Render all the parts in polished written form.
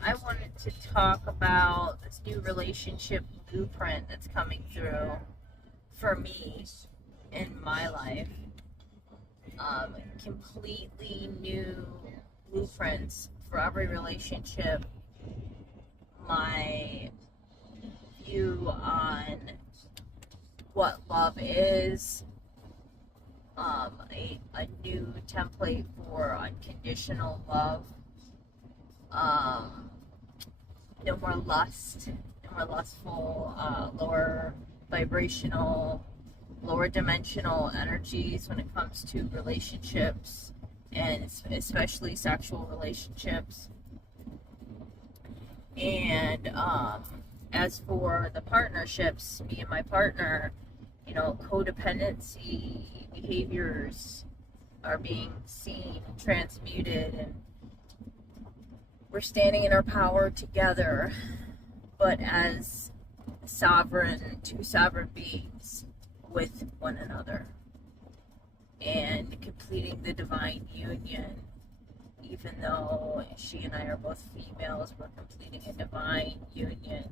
I wanted to talk about this new relationship blueprint that's coming through for me in my life. Completely new blueprints for every relationship. My view on what love is, a new template for unconditional love. Um, no more lust, no more lustful, lower vibrational, lower dimensional energies when it comes to relationships, and especially sexual relationships. And as for the partnerships, me and my partner, codependency behaviors are being seen, transmuted, and we're standing in our power together, but as two sovereign beings with one another, and completing the divine union. Even though she and I are both females, we're completing a divine union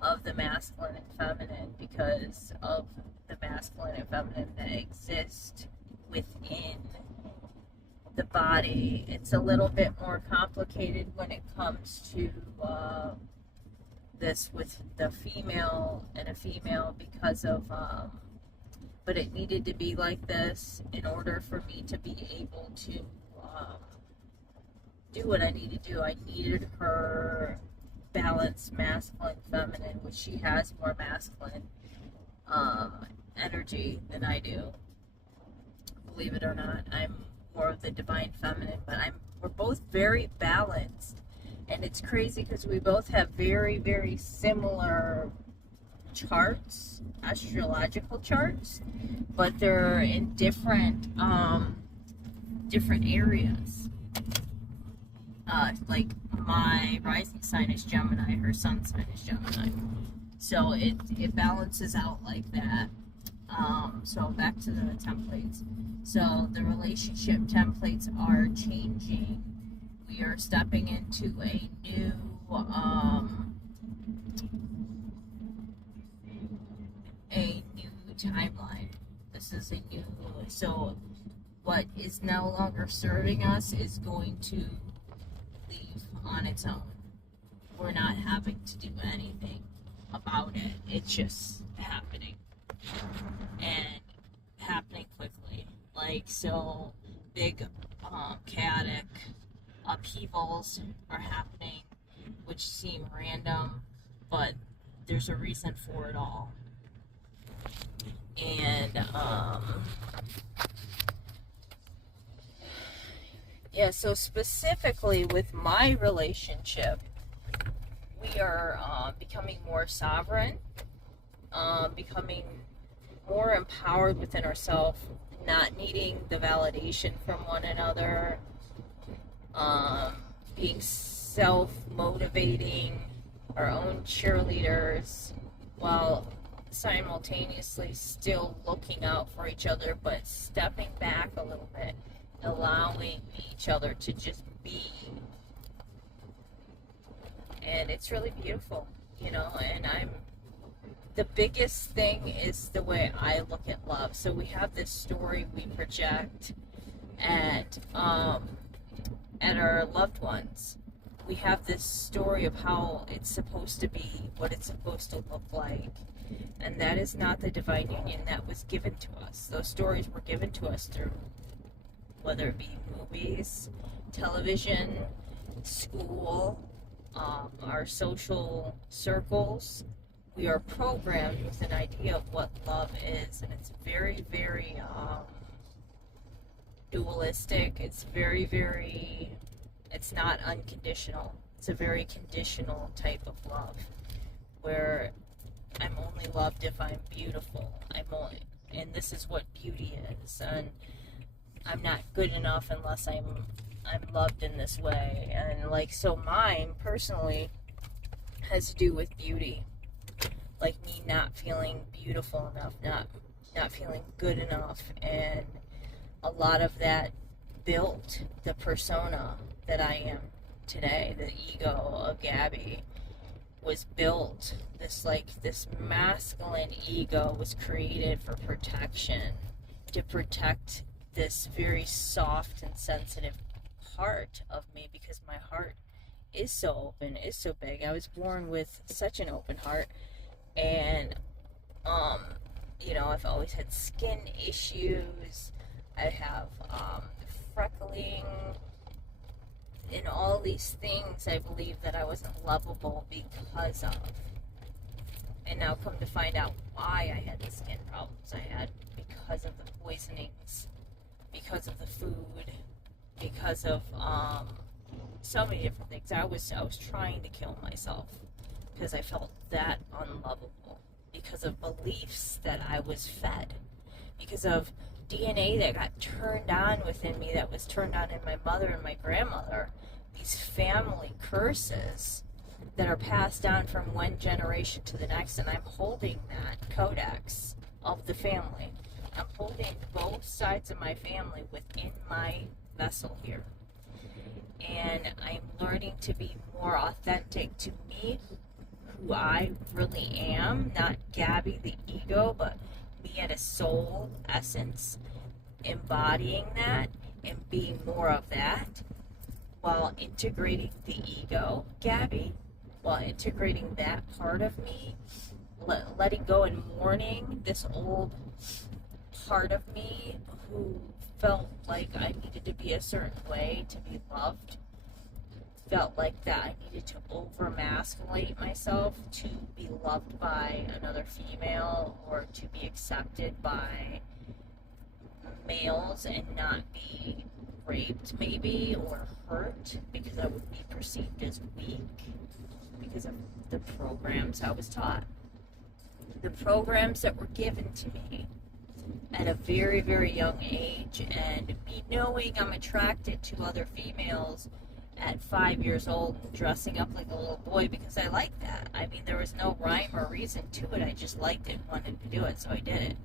of the masculine and feminine because of the masculine and feminine that exist within the body. It's a little bit more complicated when it comes to this with the female and a female because of but it needed to be like this in order for me to be able to do what I need to do. I needed her balanced masculine feminine, which she has more masculine energy than I do. Believe it or not, I'm more of the divine feminine, but we're both very balanced, and it's crazy because we both have very, very similar charts, astrological charts, but they're in different areas. Like my rising sign is Gemini, her sun sign is Gemini, so it balances out like that. So back to the templates. So the relationship templates are changing. We are stepping into a new timeline. This is a new, so what is no longer serving us is going to leave on its own. We're not having to do anything about it. It's just happening, and happening quickly. Like, so big chaotic upheavals are happening which seem random, but there's a reason for it all. And yeah, so specifically with my relationship, we are becoming more sovereign, becoming more empowered within ourselves, not needing the validation from one another, being self-motivating, our own cheerleaders, while simultaneously still looking out for each other, but stepping back a little bit, allowing each other to just be. And it's really beautiful, and the biggest thing is the way I look at love. So we have this story we project at our loved ones. We have this story of how it's supposed to be, what it's supposed to look like. And that is not the divine union that was given to us. Those stories were given to us through, whether it be movies, television, school, our social circles. We are programmed with an idea of what love is, and it's very, very dualistic. It's very, very, it's not unconditional. It's a very conditional type of love, where I'm only loved if I'm beautiful. And this is what beauty is, and I'm not good enough unless I'm loved in this way. And so mine personally has to do with beauty, like me not feeling beautiful enough, not feeling good enough, and a lot of that built the persona that I am today. The ego of Gabby was built, this masculine ego was created for protection, to protect this very soft and sensitive part of me, because my heart is so open, is so big. I was born with such an open heart, and I've always had skin issues. I have freckling and all these things I believe that I wasn't lovable because of. And now come to find out why I had the skin problems I had, because of the poisonings, because of the food, because of so many different things. I was trying to kill myself because I felt that unlovable, because of beliefs that I was fed, because of DNA that got turned on within me, that was turned on in my mother and my grandmother. These family curses that are passed down from one generation to the next, and I'm holding that codex of the family. I'm holding both sides of my family within my vessel here. And I'm learning to be more authentic to me, who I really am, not Gabby the ego, but me at a soul essence, embodying that and being more of that, while integrating the ego, Gabby, while integrating that part of me, letting go and mourning this old part of me who felt like I needed to be a certain way to be loved, felt like that I needed to over-masculate myself to be loved by another female, or to be accepted by males and not be raped maybe, or hurt, because I would be perceived as weak because of the programs I was taught, the programs that were given to me at a very, very young age. And me knowing I'm attracted to other females at 5 years old and dressing up like a little boy because I like that. I mean, there was no rhyme or reason to it. I just liked it and wanted to do it, so I did it.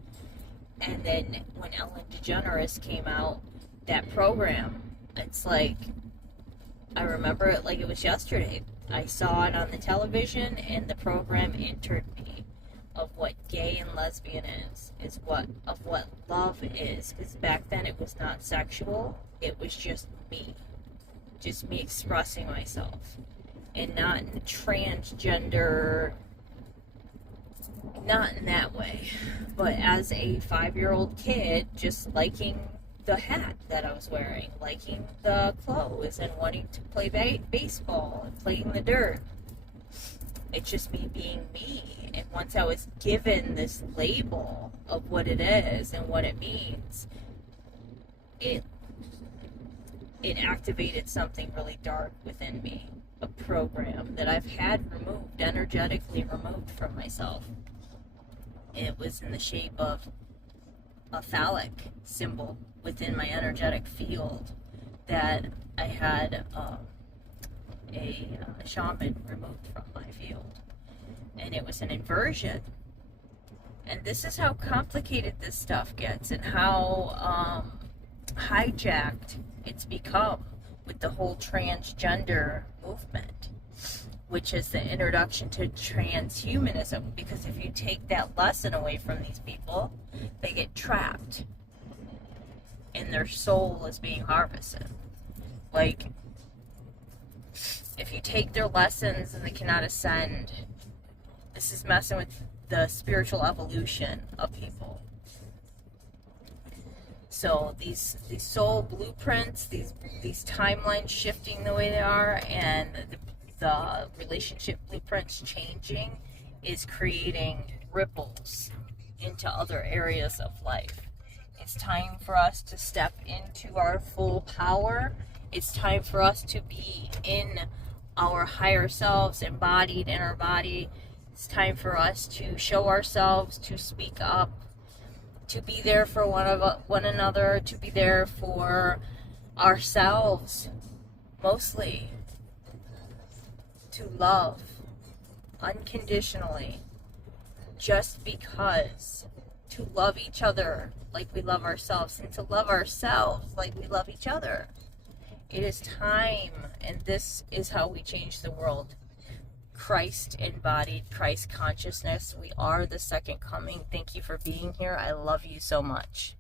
And then when Ellen DeGeneres came out, that program, it's like, I remember it like it was yesterday. I saw it on the television, and the program entered me of what gay and lesbian is what love is. Because back then it was not sexual, it was just me expressing myself, and not in transgender, not in that way, but as a 5-year-old kid, just liking the hat that I was wearing, liking the clothes, and wanting to play baseball and play in the dirt. It's just me being me. And once I was given this label of what it is and what it means, it activated something really dark within me, a program that I've had removed, energetically removed from myself. It was in the shape of a phallic symbol within my energetic field that I had a shaman removed from my field. And it was an inversion. And this is how complicated this stuff gets, and how hijacked it's become with the whole transgender movement, which is the introduction to transhumanism. Because if you take that lesson away from these people, they get trapped and their soul is being harvested. Like, if you take their lessons and they cannot ascend, this is messing with the spiritual evolution of people. So these soul blueprints, these timelines shifting the way they are, and the relationship blueprints changing, is creating ripples into other areas of life. It's time for us to step into our full power. It's time for us to be in our higher selves, embodied in our body. It's time for us to show ourselves, to speak up, to be there for one another, to be there for ourselves, mostly. To love unconditionally, just because. To love each other like we love ourselves, and to love ourselves like we love each other. It is time, and this is how we change the world. Christ embodied, Christ consciousness. We are the second coming. Thank you for being here. I love you so much.